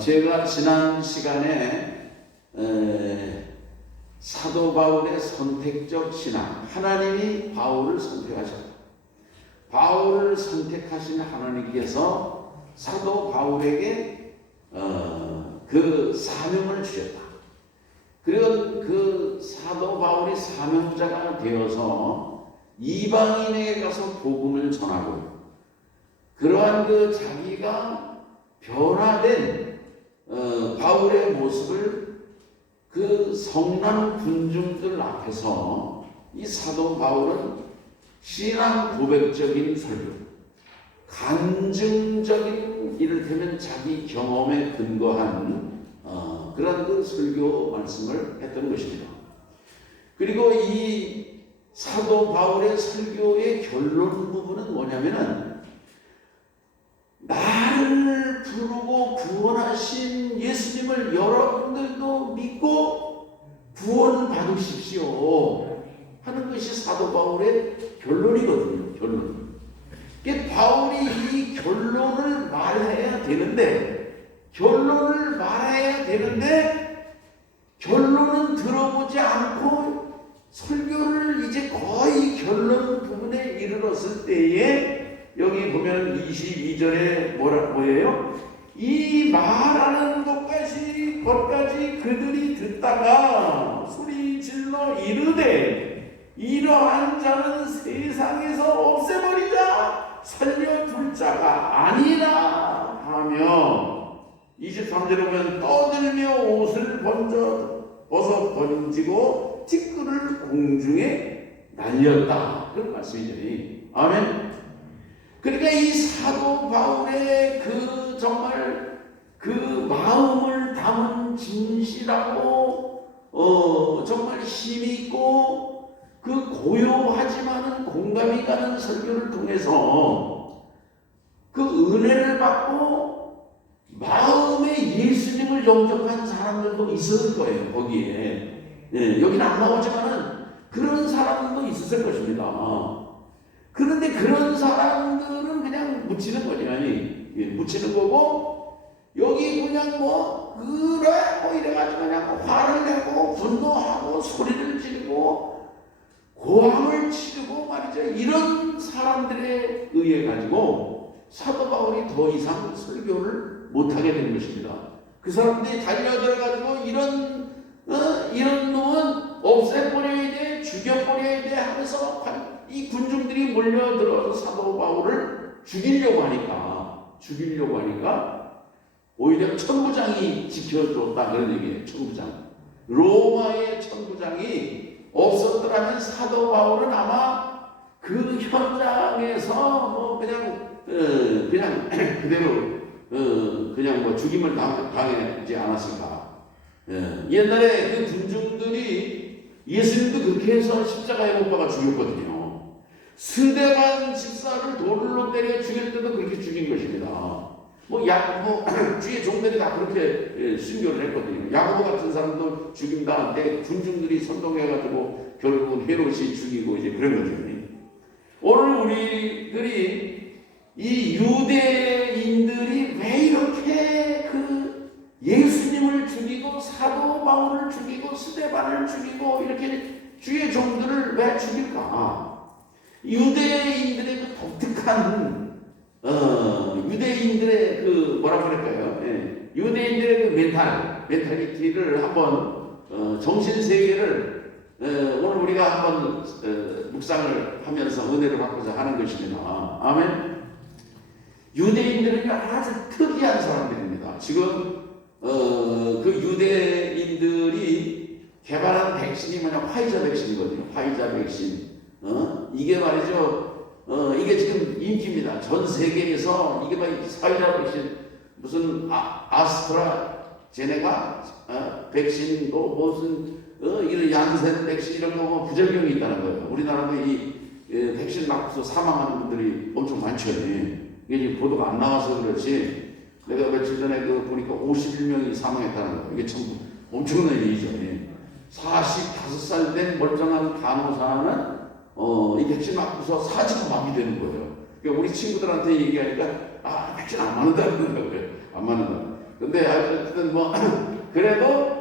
제가 지난 시간에 사도 바울의 선택적 신앙, 하나님이 바울을 선택하셨다. 바울을 선택하신 하나님께서 사도 바울에게 그 사명을 주셨다. 그리고 그 사도 바울이 사명자가 되어서 이방인에게 가서 복음을 전하고, 그러한 그 자기가 변화된 바울의 모습을 그 성난 군중들 앞에서 이 사도 바울은 신앙 고백적인 설교, 간증적인, 이를테면 자기 경험에 근거한 그런 그 설교 말씀을 했던 것입니다. 그리고 이 사도 바울의 설교의 결론 부분은 뭐냐면은, 나를 부르고 구원하신 예수님을 여러분들도 믿고 구원 받으십시오 하는 것이 사도 바울의 결론이거든요. 결론. 그러니까 바울이 이 결론을 말해야 되는데, 결론은 들어보지 않고 설교를 이제 거의 결론 부분에 이르렀을 때에, 여기 보면 22절에 뭐예요? 이 말하는 것까지 그들이 듣다가 소리 질러 이르되, 이러한 자는 세상에서 없애버리자, 살려둘 자가 아니라 하며, 23절에 보면 떠들며 옷을 벗어 번지고 티끌을 공중에 날렸다, 그런 말씀이죠. 아멘. 그러니까 이 사도 바울의 그 정말 그 마음을 담은 진실하고 정말 힘있고 그 고요하지만은 공감이 가는 설교를 통해서 그 은혜를 받고 마음에 예수님을 영접한 사람들도 있었을 거예요. 거기에 여기는 안 나오지만은 그런 사람들도 있었을 것입니다. 그런데 그런 사람들은 그냥 묻히는 거지. 묻히는 거고, 여기 그냥 이래가지고 그냥 화를 내고 분노하고 소리를 지르고 고함을 치르고 말이죠. 이런 사람들에 의해 가지고 사도 바울이 더 이상 설교를 못하게 된 것입니다. 그 사람들이 달려들어가지고 이런 놈은 없애버려야 돼, 죽여버려야 돼 하면서 이 군중들이 몰려들어서 사도 바울을 죽이려고 하니까 오히려 천부장이 지켜줬다, 그런 얘기예요. 천부장, 로마의 천부장이 없었더라면 사도 바울은 아마 그 현장에서 그냥 그대로 그냥 죽임을 당하지 않았을까. 옛날에 그 군중들이 예수님도 그렇게 해서 십자가에 못 박아 죽였거든요. 스데반 집사를 돌로 때려 죽일 때도 그렇게 죽인 것입니다. 주의 종들이 다 그렇게 순교를 했거든요. 야고보 같은 사람도 죽인 다음에 군중들이 선동해가지고 결국은 헤롯이 죽이고 이제 그런 거죠. 오늘 우리들이 이 유대인들이 왜 이렇게 예수님을 죽이고 사도 바울을 죽이고 스데반을 죽이고 이렇게 주의 종들을 왜 죽일까? 유대인들의 그 독특한 유대인들의 유대인들의 그 멘탈리티를 한번 정신 세계를 오늘 우리가 한번 묵상을 하면서 은혜를 받고자 하는 것입니다. 아멘. 유대인들은 아주 특이한 사람들입니다. 지금 그 유대인들이 개발한 백신이 화이자 백신이거든요. 화이자 백신. 이게 말이죠. 이게 지금 인기입니다. 전 세계에서 이게 화이자 백신, 무슨 아스트라제네카 백신도 무슨 이런 얀센 백신 이런 거 부작용이 있다는 거예요. 우리나라도 이 백신 맞고서 사망하는 분들이 엄청 많죠. 이게 이제 보도가 안 나와서 그렇지. 내가 며칠 전에 보니까 51명이 사망했다는 거예요. 이게 참 엄청난 일이죠. 45살 된 멀쩡한 간호사는 이 백신 맞고서 사지가 마비되는 거예요. 그러니까 우리 친구들한테 얘기하니까 백신 안 맞는다는 거예요. 안 맞는다. 근데 어쨌든 뭐 그래도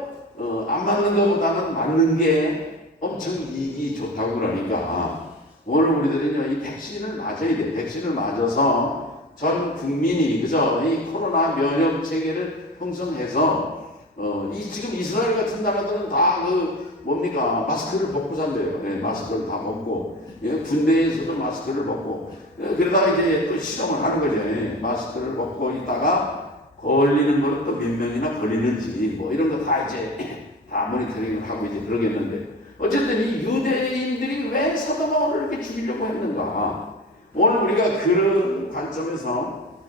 안 맞는 것보다는 맞는 게 엄청 이익이 좋다고 그러니까 오늘 우리들은요 이 백신을 맞아야 돼. 백신을 맞아서 전 국민이 그죠 이 코로나 면역 체계를 형성해서 지금 이스라엘 같은 나라들은 다 뭡니까 마스크를 벗고 산대요. 네, 마스크를 다 벗고 군대에서도 마스크를 벗고 그러다가 이제 또 실험을 하는 거죠. 마스크를 벗고 있다가 걸리는 거는 또 몇 명이나 걸리는지 뭐 이런 거 다 이제 다 모니터링을 하고 이제 그러겠는데 어쨌든 이 유대인들이 왜 사도 바울을 이렇게 죽이려고 했는가? 오늘 우리가 그런 관점에서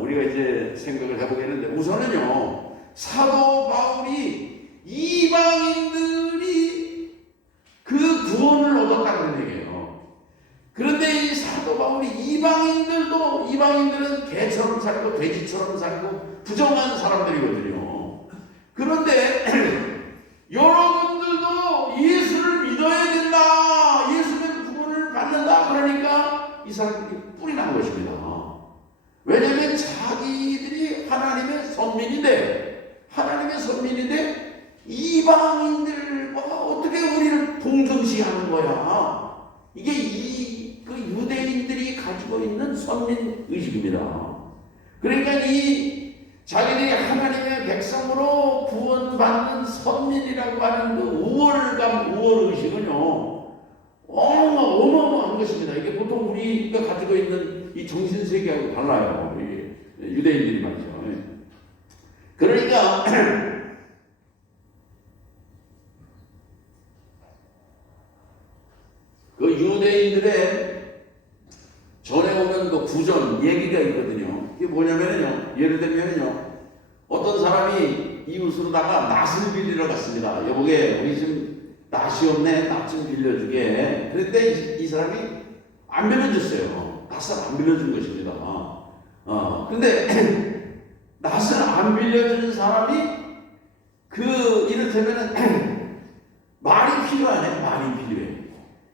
우리가 이제 생각을 해보겠는데 우선은요 사도 바울이 이방인들이 그 구원을 얻었다는 얘기예요. 그런데 이 사도 바울이 이방인들은 개처럼 살고 돼지처럼 살고 부정한 사람들이거든요. 그런데 여러분들도 예수를 믿어야 된다. 예수는 구원을 받는다. 그러니까 이 사람들이 뿔이 난 것입니다. 왜냐하면 자기들이 하나님의 선민인데 이방인들과 어떻게 우리를 동정시하는 거야. 이게 그 유대인들이 가지고 있는 선민 의식입니다. 그러니까 자기들이 하나님의 백성으로 구원받는 선민이라고 하는 그 우월 의식은요 어마어마한 것입니다. 이게 보통 우리가 가지고 있는 이 정신세계하고 달라요. 유대인들이 말이죠. 그러니까 그 유대인들의 전해오는 그 구전 얘기가 있거든요. 이게 뭐냐면요, 예를 들면요, 어떤 사람이 이웃으로다가 낫을 빌리러 갔습니다. 여보게, 우리 지금 낫이 없네, 낫 좀 빌려주게. 그런데 이 사람이 안 빌려줬어요. 낫을 안 빌려준 것입니다. 근데 낫을 안 빌려주는 사람이 이를테면은 말이 필요하네, 말이 필요해.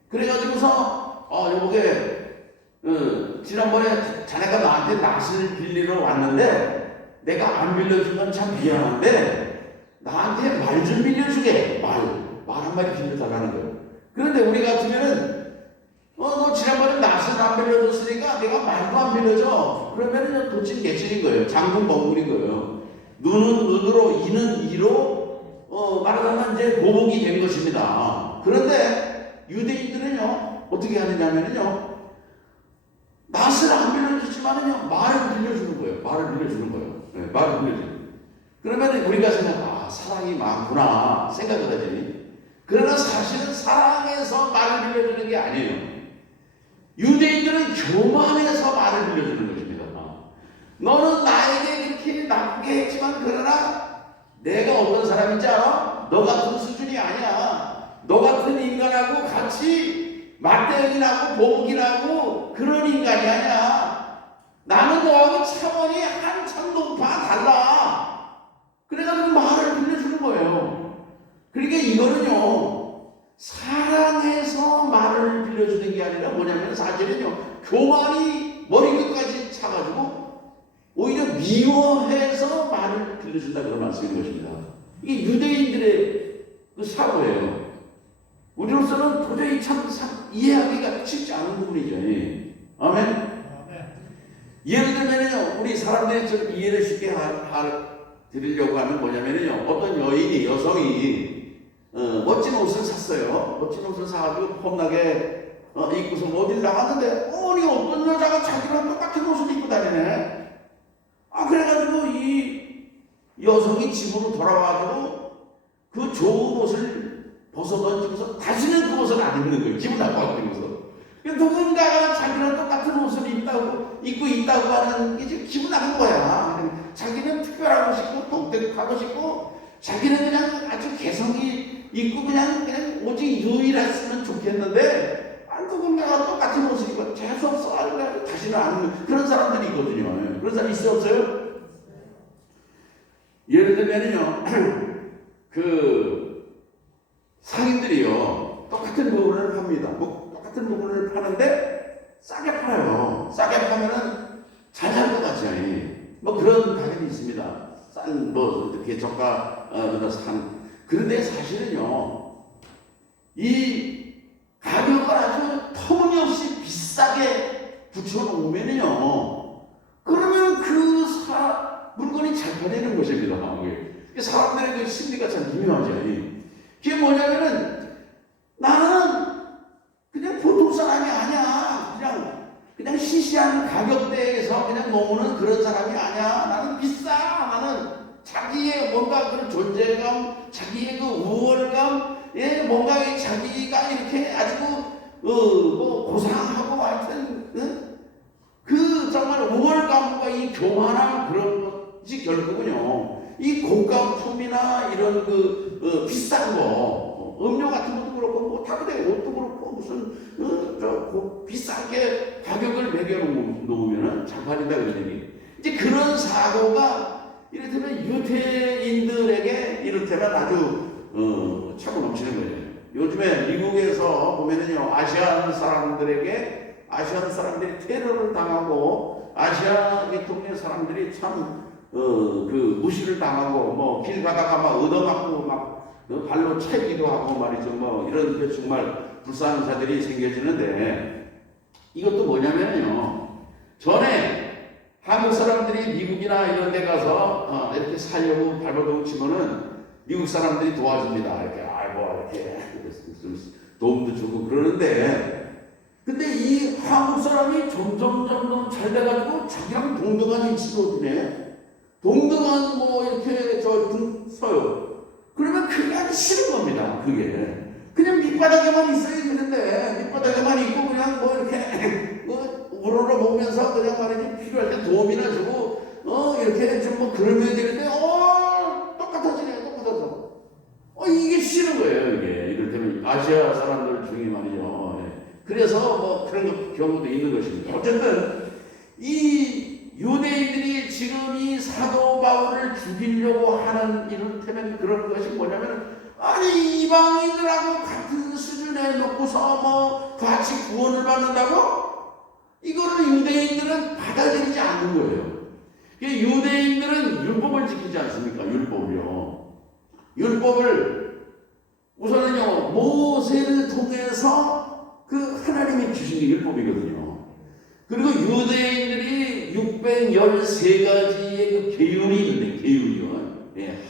그래가지고서 여보게 지난번에 자네가 나한테 낫을 빌리러 왔는데 내가 안 빌려준 건 참 미안한데 나한테 말 좀 빌려주게. 말 한 마리 빌려달라는 거예요. 그런데 우리 같으면은 너 지난번에 낫을 안 빌려줬으니까 내가 말도 안 빌려줘. 그러면은 도찐 개찐인 거예요. 장군 먹물인 거예요. 눈은 눈으로 이는 이로 말하자면 이제 보복이 된 것입니다. 그런데 유대인들은요 어떻게 하느냐면요 낫을 안 빌려주지만은요 말을 빌려주는 거예요. 말을 빌려주는 거예요. 네, 말을 빌려주는. 그러면 우리가 사랑이 많구나 생각을 하지. 그러나 사실은 사랑해서 말을 빌려주는 게 아니에요. 유대인들은 교만해서 말을 빌려주는 것입니다. 너는 나에게 그렇게 나쁘게 했지만 그러나 내가 어떤 사람인지 알아? 너 같은 수준이 아니야. 너 같은 인간하고 같이 맞대응이라고 보복이라고 그런 인간이 아니야. 나는 너하고 차원이 한참 높아 달라. 그래가지고 말을 빌려주는 거예요. 그러니까 이거는요 사랑해서 말을 빌려주는 게 아니라 뭐냐면 사실은요 교만이 머리끝까지 차가지고 오히려 미워해서 말을 빌려준다 그런 말씀인 것입니다. 이게 유대인들의 그 사고예요. 우리로서는 도저히 참 이해하기가 쉽지 않은 부분이죠. 아멘. 예를 들면요, 우리 사람들이 좀 이해를 쉽게 드리려고 하면 뭐냐면요, 어떤 여성이 멋진 옷을 샀어요. 멋진 옷을 사가지고 폼나게 입고서 어딜 나갔는데 아니 어떤 여자가 자기랑 똑같은 옷을 입고 다니네. 그래가지고 이 여성이 집으로 돌아와가지고 그 좋은 옷을 벗어던지고서 다시는 그 옷을 안 입는 거예요. 기분 나빠가지고서. 누군가가 자기랑 똑같은 옷을 입고 있다고 하는 게 기분 나쁜 거야. 자기는 특별하고 싶고 독특하고 싶고 자기는 그냥 아주 개성이 있고 그냥 오직 유일했으면 좋겠는데 누군가가 똑같은 옷을 입고 재수없어 다시는 안 입는 그런 사람들이 있거든요. 그런 사람 있어요 없어요? 예를 들면요 그 상인들이요 똑같은 부분을 팝니다. 똑같은 부분을 파는데 싸게 팔아요. 뭐 그런 당연히 있습니다. 싼 뭐 이렇게 저가 산. 그런데 사실은요, 이 가격을 아주 터무니없이 비싸게 붙여놓으면요, 그러면 그 물건이 잘 팔리는 것입니다. 사람들의 그 심리가 참 미묘하죠. 그게 뭐냐면은 나는 그냥 보통 사람이 아니야. 그냥 시시한 가격대에서 그냥 머무는 그런 사람이 아니야. 나는 비싸. 나는 자기의 뭔가 그런 존재감, 자기의 그 우월감, 뭔가 자기가 이렇게 아주 뭐 고상하고 하여튼 그 정말 우월감과 이 교만한 그런 것이 결국은요, 이 고가품이나 이런 비싼 거, 음료 같은 것도 그렇고, 뭐 다그대 옷도 그렇고, 무슨 비싸게 가격을 매겨놓으면은 잘 팔린다 그러더니, 이제 그런 사고가 이를테면 유태인들에게 이를테면 아주 차고 넘치는 거예요. 요즘에 미국에서 보면은요, 아시안 사람들이 테러를 당하고, 아시아 계통의 사람들이 참 무시를 당하고, 뭐 길 가다가 막 얻어맞고 막 발로 차기도 하고 말이죠. 뭐 이런 게 정말 불쌍한 사들이 생겨지는데, 이것도 뭐냐면요, 전에 한국 사람들이 미국이나 이런 데 가서 이렇게 살려고 발버둥 치면은 미국 사람들이 도와줍니다. 이렇게 이렇게 좀 도움도 주고 그러는데, 근데 이 한국 사람이 점점 잘 돼가지고 자기랑 동등한 위치로 드네. 동등한 뭐 이렇게 등 서요. 그러면 그게 아주 싫은 겁니다. 그게 그냥 밑바닥에만 있어야 되는데, 밑바닥에만 있고 그냥 뭐 이렇게 우러러 보면서 그냥 말이지 필요할 때 도움이나 주고 이렇게 좀 뭐 그러면 되는데 똑같아지네. 이게 싫은 거예요. 이게 이를테면 아시아 사람들 중에 말이죠. 그래서 뭐 그런 경우도 있는 것입니다. 어쨌든 이 유대인들이 지금 이 사도 바울을 죽이려고 하는 이를테면 그런 것이 뭐냐면, 아니 이방인들하고 같은 수준에 놓고서 뭐 같이 구원을 받는다고? 이거를 유대인들은 받아들이지 않는 거예요. 유대인들은 율법을 지키지 않습니까? 율법을 우선은요, 모세를 통해서 그 하나님이 주신 게 율법이거든요. 그리고 유대인들이 613가지의 그 계율이 있는데, 계율이요.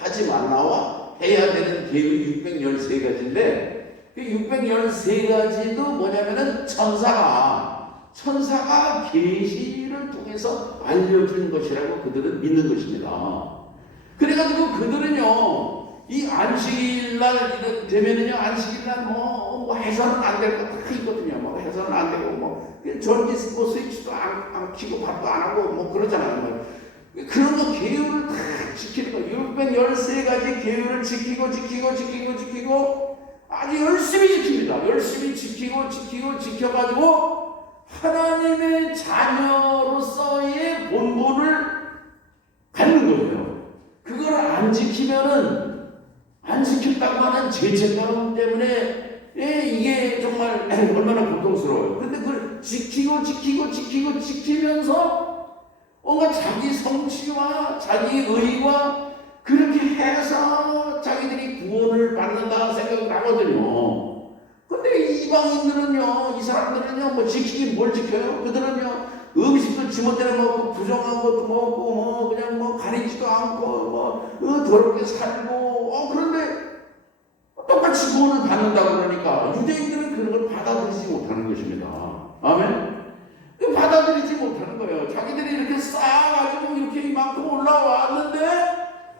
하지 말라와 해야 되는 계율이 613가지인데, 그 613가지도 뭐냐면은 천사가 계시를 통해서 알려준 것이라고 그들은 믿는 것입니다. 그래가지고 그들은요, 이 안식일날 되면은요, 안식일날 뭐 해서는 안 될 것 다 있거든요. 뭐 해서는 안 되고, 뭐 전기 스위치도 안 켜고 밥도 안 하고 뭐 그러잖아요. 그런 거 계율을 다 지키는 거, 613가지 계율을 지키고 아주 열심히 지킵니다. 열심히 지켜가지고 하나님의 자녀로서의 본분을 갖는 거예요. 그걸 안 지켰다고 하는 죄책감 때문에 이게 정말 얼마나 고통스러워요. 근데 그걸 지키면서 뭔가 자기 성취와 자기 의와 그렇게 해서 자기들이 구원을 받는다 생각을 하거든요. 근데 이방인들은요, 이 사람들은요, 뭐 지키긴 뭘 지켜요? 그들은요, 음식도 지멋대로 먹고, 부정한 것도 먹고, 뭐, 그냥 뭐, 가리지도 않고, 뭐, 더럽게 살고, 그런데 똑같이 구원을 받는다고 그러니까, 유대인들은 그런 걸 받아들이지 못하는 것입니다. 아멘? 받아들이지 못하는 거예요. 자기들이 이렇게 쌓아가지고 이렇게 이만큼 올라왔는데,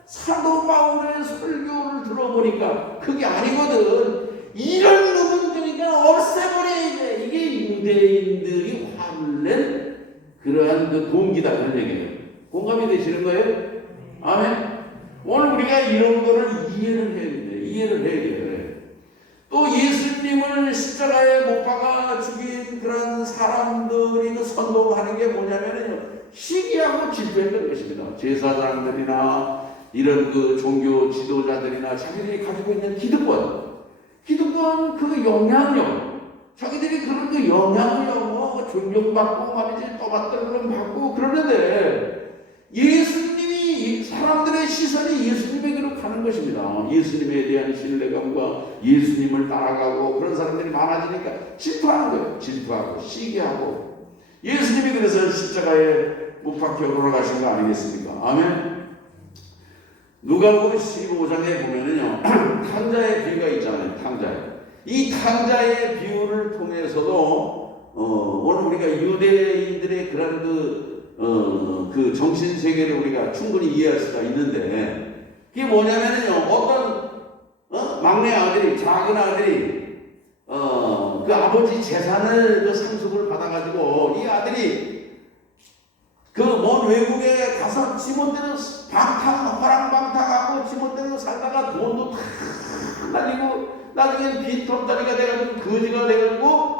사도 바울의 설교를 들어보니까, 그게 아니거든. 이런 놈은 그러니까 없애버려야 돼. 이게 유대인들이 화를 낸 그러한 그 동기다, 그런 얘기예요. 공감이 되시는 거예요? 아멘. 오늘 우리가 이런 거를 이해를 해야 돼요. 또 예수님을 십자가에 못 박아 죽인 그런 사람들이 그 선동하는 게 뭐냐면요, 시기하고 질투했던 것입니다. 제사장들이나 이런 그 종교 지도자들이나 자기들이 가지고 있는 기득권 그 영향력, 자기들이 그런 그 영향력, 뭐 존경받고 말이지, 떠받들고 받고 그러는데, 예수 예수님에 대한 신뢰감과 예수님을 따라가고 그런 사람들이 많아지니까 질투하는 거예요. 질투하고 시기하고. 예수님이 그래서 십자가에 못 박혀 돌아가신 거 아니겠습니까? 아멘. 누가복음 15장에 보면은요 탕자의 비유가 있잖아요. 이 탕자의 비유를 통해서도 오늘 우리가 유대인들의 그런 그 정신 세계를 우리가 충분히 이해할 수가 있는데, 그게 뭐냐면은요 어떤 막내 아들이, 작은 아들이 그 아버지 재산을 그 상속을 받아가지고 이 아들이 그 먼 외국에 가서 지멋대로 화랑방탕하고 지멋대로 살다가 돈도 다 날리고 나중에 빈털다리가 돼가지고 거지가 돼가지고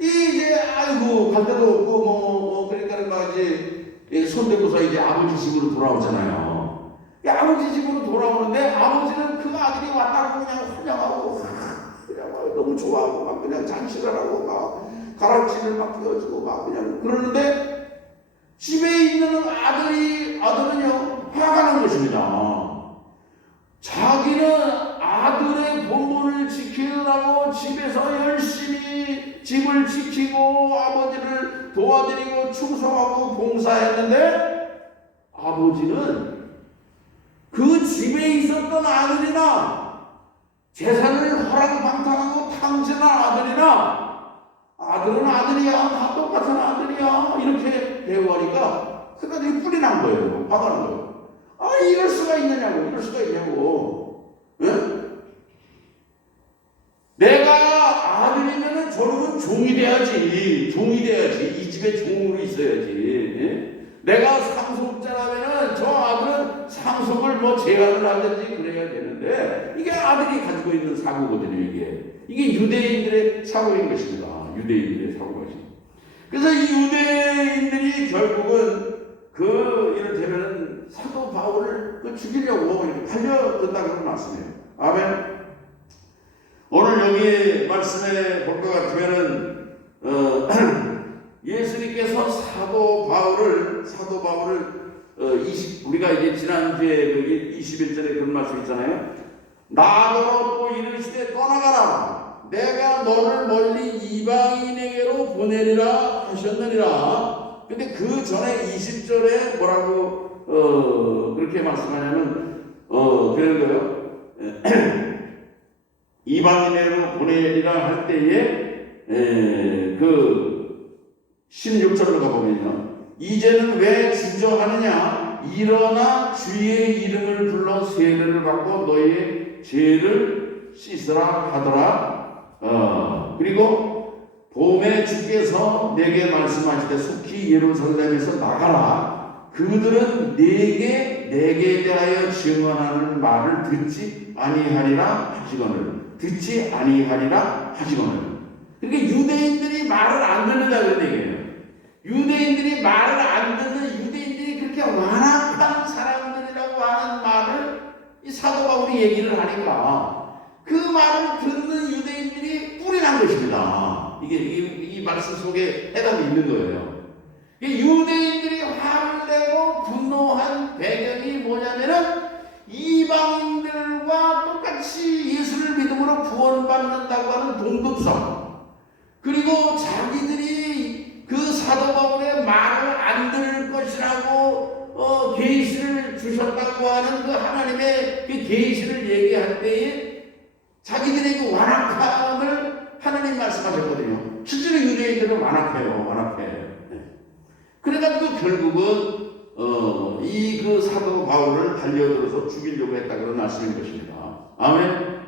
이제 아이고 갈 데도 없고 그러니까 이제 손대고서 이제 아버지 집으로 돌아오잖아요. 아버지 집으로 돌아오는데 아버지는 그 아들이 왔다고 그냥 환영하고 그냥 막 너무 좋아하고 막 그냥 잔치를 하고 막 가락지를 막 띄워주고 막 그냥 그러는데 집에 있는 아들은요 화가 난 것입니다. 자기는 아들의 본분을 지키느라고 집에서 열심히 집을 지키고 아버지를 도와드리고 충성하고 봉사했는데, 아버지는 그 집에 있었던 아들이나 재산을 허랑방탕하고 탕진한 아들이나 아들은 아들이야, 다 똑같은 아들이야 이렇게 대우하니까 그 아들이 뿔이 난 거예요. 화가 난 거예요. 이럴 수가 있냐고. 예? 내가 아들이면은 저놈은 종이 돼야지. 이 집에 종으로 있어야지. 예? 내가 상속자라면은 저 아들은 상속을 제한을 하든지 그래야 되는데, 이게 아들이 가지고 있는 사고거든요. 이게 유대인들의 사고인 것입니다. 유대인들의 사고가지. 그래서 이 유대인들이 결국은 이를테면 사도 바울을 죽이려고 이렇게 달려든다는 말씀이에요. 아멘. 오늘 여기 말씀에 볼 것 같으면은 예수님께서 사도 바울을 우리가 이제 지난주에 21절에 그런 말씀 있잖아요. 나더러 또 이르시되 떠나가라. 내가 너를 멀리 이방인에게로 보내리라 하셨느니라. 근데 그 전에 20절에 뭐라고 그렇게 말씀하냐면 그런 거예요. 이방인에게로 보내리라 할 때에 그 16절로 가보면요. 이제는 왜 주저하느냐. 일어나 주의 이름을 불러 세례를 받고 너희의 죄를 씻으라 하더라. 그리고 봄에 주께서 내게 말씀하시되 속히 예루살렘에서 나가라. 그들은 내게 대하여 증언하는 말을 듣지 아니하리라 하시거늘. 그러니까 유대인들이 말을 안 듣는다 그런 얘기예요. 유대인들이 말을 안 듣는 유대인들이 그렇게 완악한 사람들이라고 하는 말을 이 사도 바울이 얘기를 하니까 그 말을 듣는 유대인들이 뿔이 난 것입니다. 이 말씀 속에 해답이 있는 거예요. 유대인들이 화를 내고 분노한 배경이 뭐냐면은 이방인들과 똑같이 예수를 믿음으로 구원받는다고 하는 동급성, 그리고 자기들이 그 사도 바울의 말을 안 들을 것이라고 계시를 주셨다고 하는 그 하나님의 그 계시를 얘기할 때에 자기들의 그 완악함을 하나님 말씀하셨거든요. 실제로 유대인들은 완악해. 그래가지고 결국은 이 그 사도 바울을 달려들어서 죽이려고 했다 그런 말씀인 것입니다. 아멘.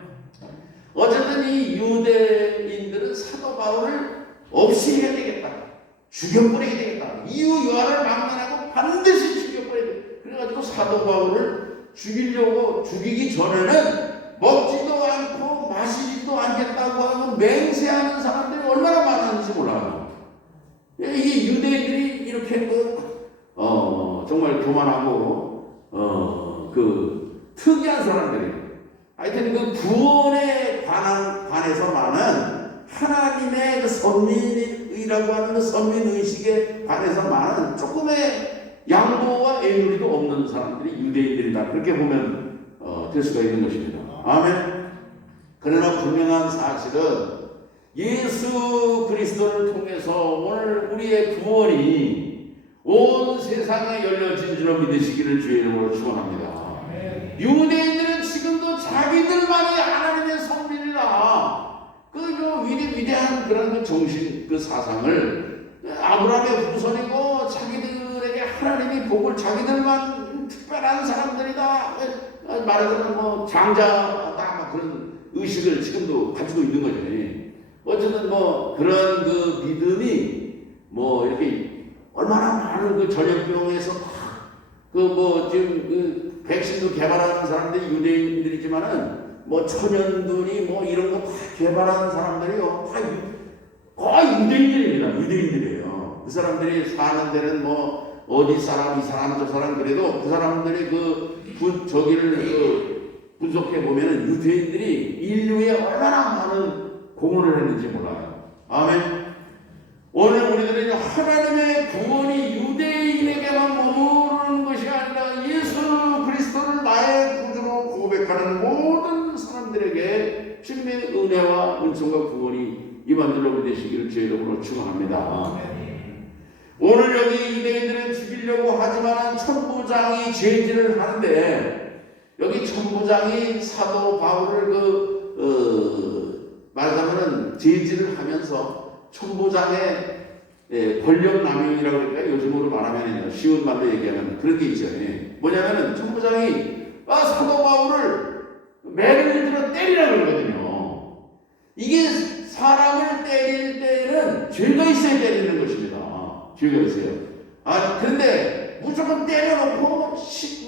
어쨌든 이 유대인들은 사도 바울을 없이 해야 되겠다, 죽여버려야 되겠다, 이유 요한을 막론하고 반드시 죽여버려야 되겠다. 그래가지고 사도 바울을 죽이기 전에는 먹지도 않고 마시지도 않겠다고 하고 맹세하는 사람들이 얼마나 많은지 몰라요. 이게 유대인들이 이렇게 정말 교만하고 그 특이한 사람들이에요. 하여튼 그 구원에 관해서만은 하나님의 그 선민이라고 하는 그 선민의식에 관해서만은 조금의 양보와 애누리도 없는 사람들이 유대인들이다. 그렇게 보면 될 수가 있는 것입니다. 아멘. 그러나 분명한 사실은 예수 그리스도를 통해서 오늘 우리의 구원이 온 세상에 열려진 줄로 믿으시기를 주의 이름으로 축원합니다. 유대인들은 지금도 자기들만이 하나님의 성민이라 그 위대한 그런 그 정신, 그 사상을 아브라함의 후손이고 자기들에게 하나님이 복을 자기들만 특별한 사람들이다 말하자면 뭐 장자다 그런 의식을 지금도 가지고 있는 거죠. 어쨌든 뭐 그런 그 믿음이 뭐 이렇게 얼마나 많은 그 전염병에서 그 뭐 지금 그 백신도 개발하는 사람들이 유대인들이지만은 뭐 천연두리 뭐 이런 거 다 개발하는 사람들이요 다 거의 유대인들입니다. 유대인들이에요. 그 사람들이 사는 데는 뭐 어디 사람 이 사람 저 사람 그래도 그 사람들이 저기를 분석해 보면은 유대인들이 인류에 얼마나 많은 공헌을 했는지 몰라요. 아멘. 오늘 우리들은 하나님의 구원이 유대인에게만 머무르는 것이 아니라 예수 그리스도를 나의 구주로 고백하는 모든 사람들에게 주님의 은혜와 은총과 구원이 임한 줄로 믿으시기를 주의 이름으로 축원합니다. 오늘 여기 유대인들은 죽이려고 하지만 천부장이 제지를 하는데 여기 천부장이 사도 바울을 말하자면은 제지를 하면서 천부장의 권력 남용이라고 그럴까요? 요즘으로 말하면 쉬운 말로 얘기하면 그런 게 있죠. 뭐냐면은 천부장이 사도 바울을 매를 들어 때리라고 그러거든요. 이게 사람을 때릴 때에는 죄가 있어야 때리는 것입니다. 죄가 있어요. 그런데 무조건 때려놓고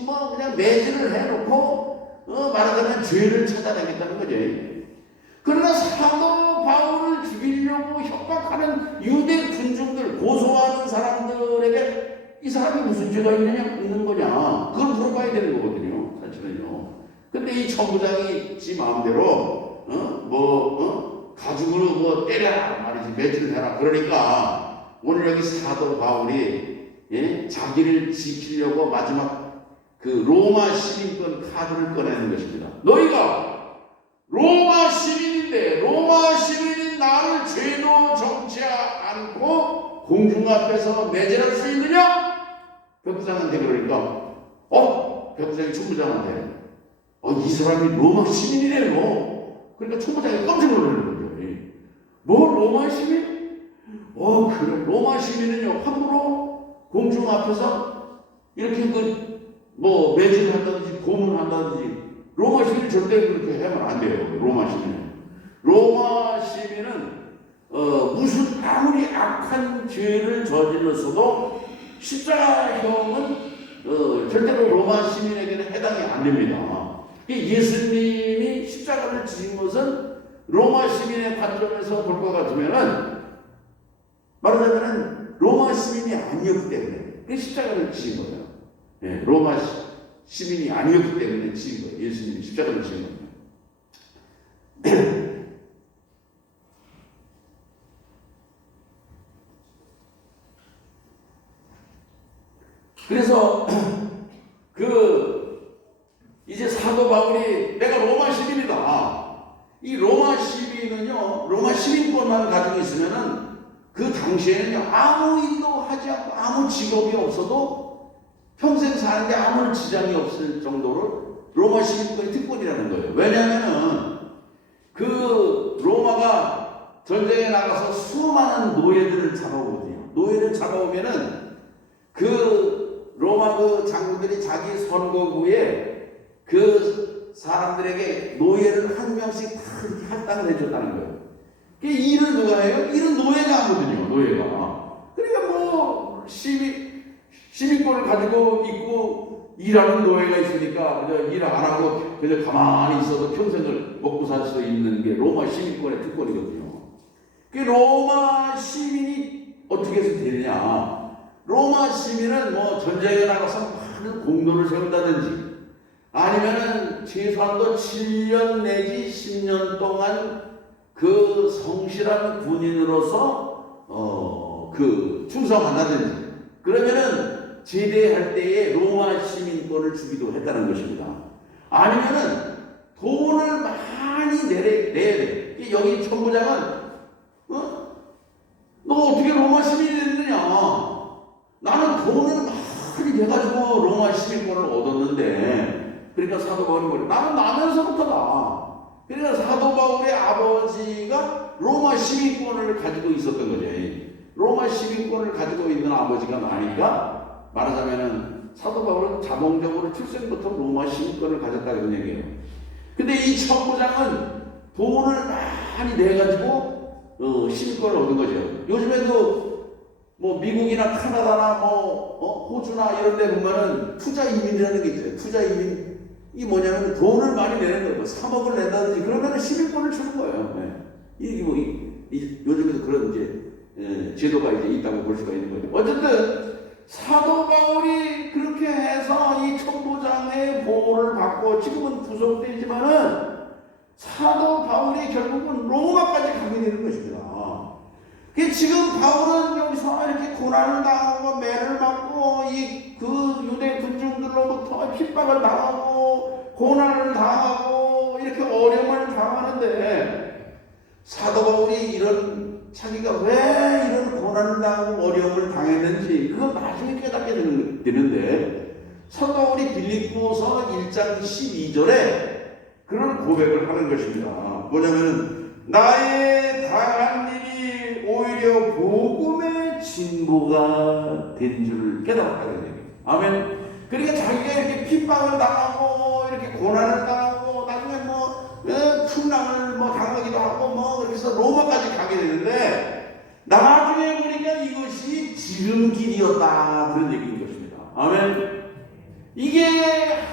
뭐 그냥 매질을 해놓고 말하자면 죄를 찾아내겠다는 거죠. 그러나 사도 바울을 죽이려고 협박하는 유대 군중들, 고소하는 사람들에게 이 사람이 무슨 죄가 있는 거냐 그걸 물어봐야 되는 거거든요. 사실은요. 근데 이 천부장이 지 마음대로 가죽으로 뭐 때려라 말이지 매질을 해라 그러니까 오늘 여기 사도 바울이 자기를 지키려고 마지막 그 로마 시민권 카드를 꺼내는 것입니다. 너희가 로마 시민인데 로마 시민인 나를 죄도 정치 않고 공중 앞에서 매질할 수 있느냐? 백부장한테 그러니까 백부장이 천부장한테 이 사람이 로마 시민이래요. 그러니까 천부장이 깜짝 놀라는 거죠. 뭐 로마 시민? 그래 로마 시민은요 함부로 공중 앞에서 이렇게 뭐 매질한다든지 고문한다든지 로마 시민은 절대 그렇게 하면 안 돼요. 로마 시민은 무슨 아무리 악한 죄를 저질렀어도 십자가형은 절대로 로마 시민에게는 해당이 안 됩니다. 예수님이 십자가를 지신 것은 로마 시민의 관점에서 볼 것 같으면은 말하자면 로마 시민이 아니었기 때문에 그 십자가를 지신 거예요. 로마 시민이 아니었기 때문에 지은 거예요. 예수님이 십자가를 지은 겁니다. 그래서 이제 사도 바울이 내가 로마 시민이다. 이 로마 시민은요, 로마 시민권만 가지고 있으면은 그 당시에는요 아무 일도 하지 않고 아무 직업이 없어도 평생 사는데 아무 지장이 없을 정도로 로마 시민권이 특권이라는 거예요. 왜냐하면은 로마가 전쟁에 나가서 수많은 노예들을 잡아오거든요. 노예를 잡아오면은 로마 장군들이 자기 선거구에 사람들에게 노예를 한 명씩 다 할당을 해줬다는 거예요. 일을 누가 해요? 일은 노예가 하거든요. 노예가. 그러니까 뭐 시민권을 가지고 있고 일하는 노예가 있으니까 일 안 하고 그냥 가만히 있어도 평생을 먹고 살 수 있는 게 로마 시민권의 특권이거든요. 로마 시민이 어떻게 해서 되느냐? 로마 시민은 뭐 전쟁에 나가서 많은 공로를 세운다든지 아니면은 최소한도 7년 내지 10년 동안 성실한 군인으로서 충성한다든지 그러면은 제대할 때에 로마 시민권을 주기도 했다는 것입니다. 아니면은 돈을 많이 내야 돼. 여기 천부장은 너 어떻게 로마 시민이 됐느냐? 나는 돈을 많이 내가지고 로마 시민권을 얻었는데, 그러니까 사도 바울이 뭐래? 나는 나면서부터다. 그러니까 사도 바울의 아버지가 로마 시민권을 가지고 있었던 거지. 로마 시민권을 가지고 있는 아버지가 나니까 말하자면은 사도 바울은 자동적으로 출생부터 로마 시민권을 가졌다 이런 얘기예요. 근데 이 천부장은 돈을 많이 내가지고 시민권을 얻은 거죠. 요즘에도 뭐 미국이나 카나다나 호주나 이런 데 보면은 투자 이민이라는 게 있어요. 투자 이민. 이게 뭐냐면 돈을 많이 내는 거예요. 뭐 3억을 낸다든지 그러면 시민권을 주는 거예요. 네. 요즘에도 그런 이제 제도가 이제 있다고 볼 수가 있는 거죠. 어쨌든 사도 바울이 그렇게 해서 이 천부장의 보호를 받고 지금은 구속되지만은 사도 바울이 결국은 로마까지 가게 되는 것입니다. 지금 바울은 여기서 이렇게 고난을 당하고 매를 맞고 그 유대 군중들로부터 핍박을 당하고 고난을 당하고 이렇게 어려움을 당하는데 사도 바울이 자기가 왜 이런 고난을 당하고 어려움을 당했는지 그건 나중에 깨닫게 되는데 사도 바울이 빌립보서 1장 12절에 그런 고백을 하는 것입니다. 뭐냐면은 나의 당한 일이 오히려 복음의 진보가 된 줄 깨달았다는 얘기예요. 아멘. 그러니까 자기가 이렇게 핍박을 당하고 이렇게 고난을 당하고 나중에 풍랑을 당하기도 하고 그렇게 해서 로마까지 가게 되는데 나중에 보니까 이것이 지름길이었다 그런 얘기인 것입니다. 아멘. 이게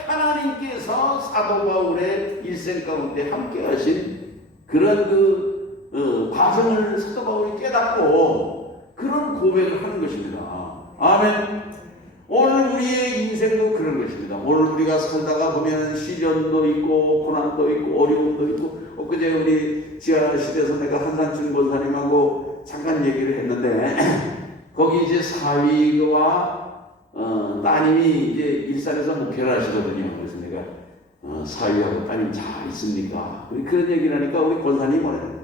하나님께서 사도 바울의 일생 가운데 함께 하신 그런 과정을 사도 바울이 깨닫고 그런 고백을 하는 것입니다. 아멘. 오늘 우리의 인생도 그런 것입니다. 오늘 우리가 살다가 보면 시련도 있고 고난도 있고 어려움도 있고 엊그제 우리 지하실에서 내가 한산춘 권사님하고 잠깐 얘기를 했는데 거기 이제 사위와 따님이 이제 일산에서 목회를 하시거든요. 그래서 내가 사위하고 따님 잘 있습니까? 그런 얘기를 하니까 우리 권사님이 뭐래요?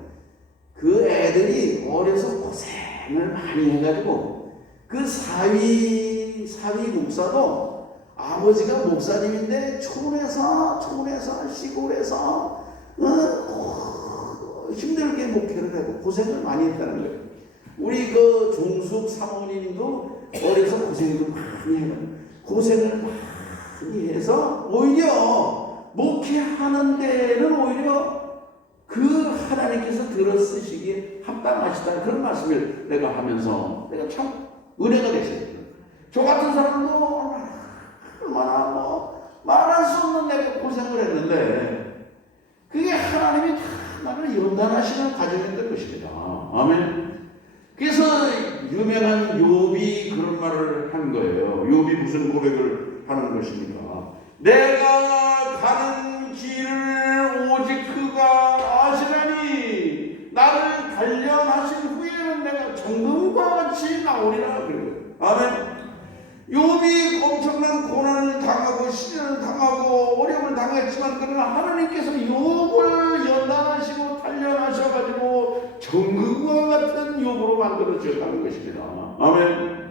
그 애들이 어려서 고생을 많이 해가지고 그 사위 목사도 아버지가 목사님인데 촌에서 시골에서 힘들게 목회를 하고 고생을 많이 했다는 거예요. 우리 그 종숙 사모님도 어려서 고생도 많이 해요. 고생을 많이 해서 오히려 목회하는 데는 오히려 그 하나님께서 들어쓰시기에 합당하시다 그런 말씀을 내가 하면서 내가 참 은혜가 됐어요. 저 같은 사람도 얼마나 말할 수 없는 내가 고생을 했는데 그게 하나님이 다 나를 연단하시는 과정이었던 것입니다. 아멘. 그래서 유명한 욥이 그런 말을 한 거예요. 욥이 무슨 고백을 하는 것입니까? 내가 가는 길을 오직 그가 아시나니 나를 단련하신 후에는 내가 정금과 같이 나오리라 그래요. 아멘. 욥이 엄청난 고난을 당하고 시련을 당하고 어려움을 당했지만 그러나 하나님께서 욥을 연단하시고 단련하셔가지고 정금과 같은 욥으로 만들어 주셨다는 것입니다. 아멘.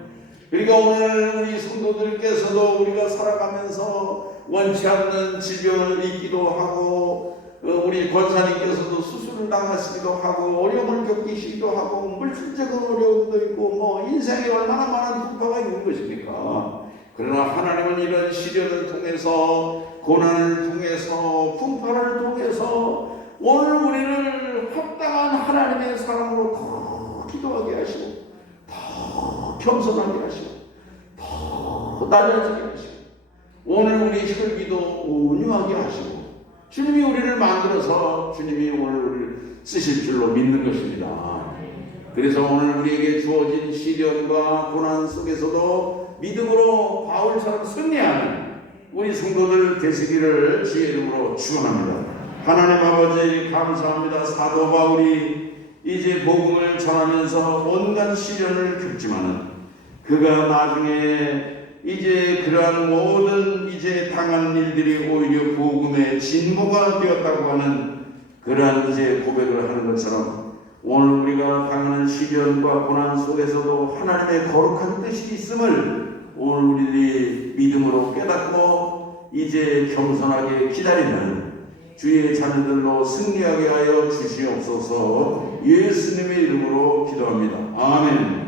그러니까 오늘 우리 성도들께서도 우리가 살아가면서 원치 않는 질병을 잊기도 하고 우리 권사님께서도 수술을 당하시기도 하고 어려움을 겪으시기도 하고 물질적인 어려움도 있고 인생에 얼마나 많은 풍파가 있는 것입니까? 그러나 하나님은 이런 시련을 통해서 고난을 통해서 풍파를 통해서 오늘 우리를 합당한 하나님의 사랑으로 더 기도하게 하시고 더 겸손하게 하시고 더 낮아지게 하시고 오늘 우리 혈기도 온유하게 하시고 주님이 우리를 만들어서 주님이 오늘 우리를 쓰실 줄로 믿는 것입니다. 그래서 오늘 우리에게 주어진 시련과 고난 속에서도 믿음으로 바울처럼 승리하는 우리 성도들 되시기를 주의 이름으로 축원합니다. 하나님 아버지 감사합니다. 사도 바울이 이제 복음을 전하면서 온갖 시련을 겪지만은 그가 나중에 이제 그러한 모든 이제 당하는 일들이 오히려 복음의 진보가 되었다고 하는 그러한 이제 고백을 하는 것처럼 오늘 우리가 당하는 시련과 고난 속에서도 하나님의 거룩한 뜻이 있음을 오늘 우리들이 믿음으로 깨닫고 이제 겸손하게 기다리는 주의 자녀들로 승리하게 하여 주시옵소서. 예수님의 이름으로 기도합니다. 아멘.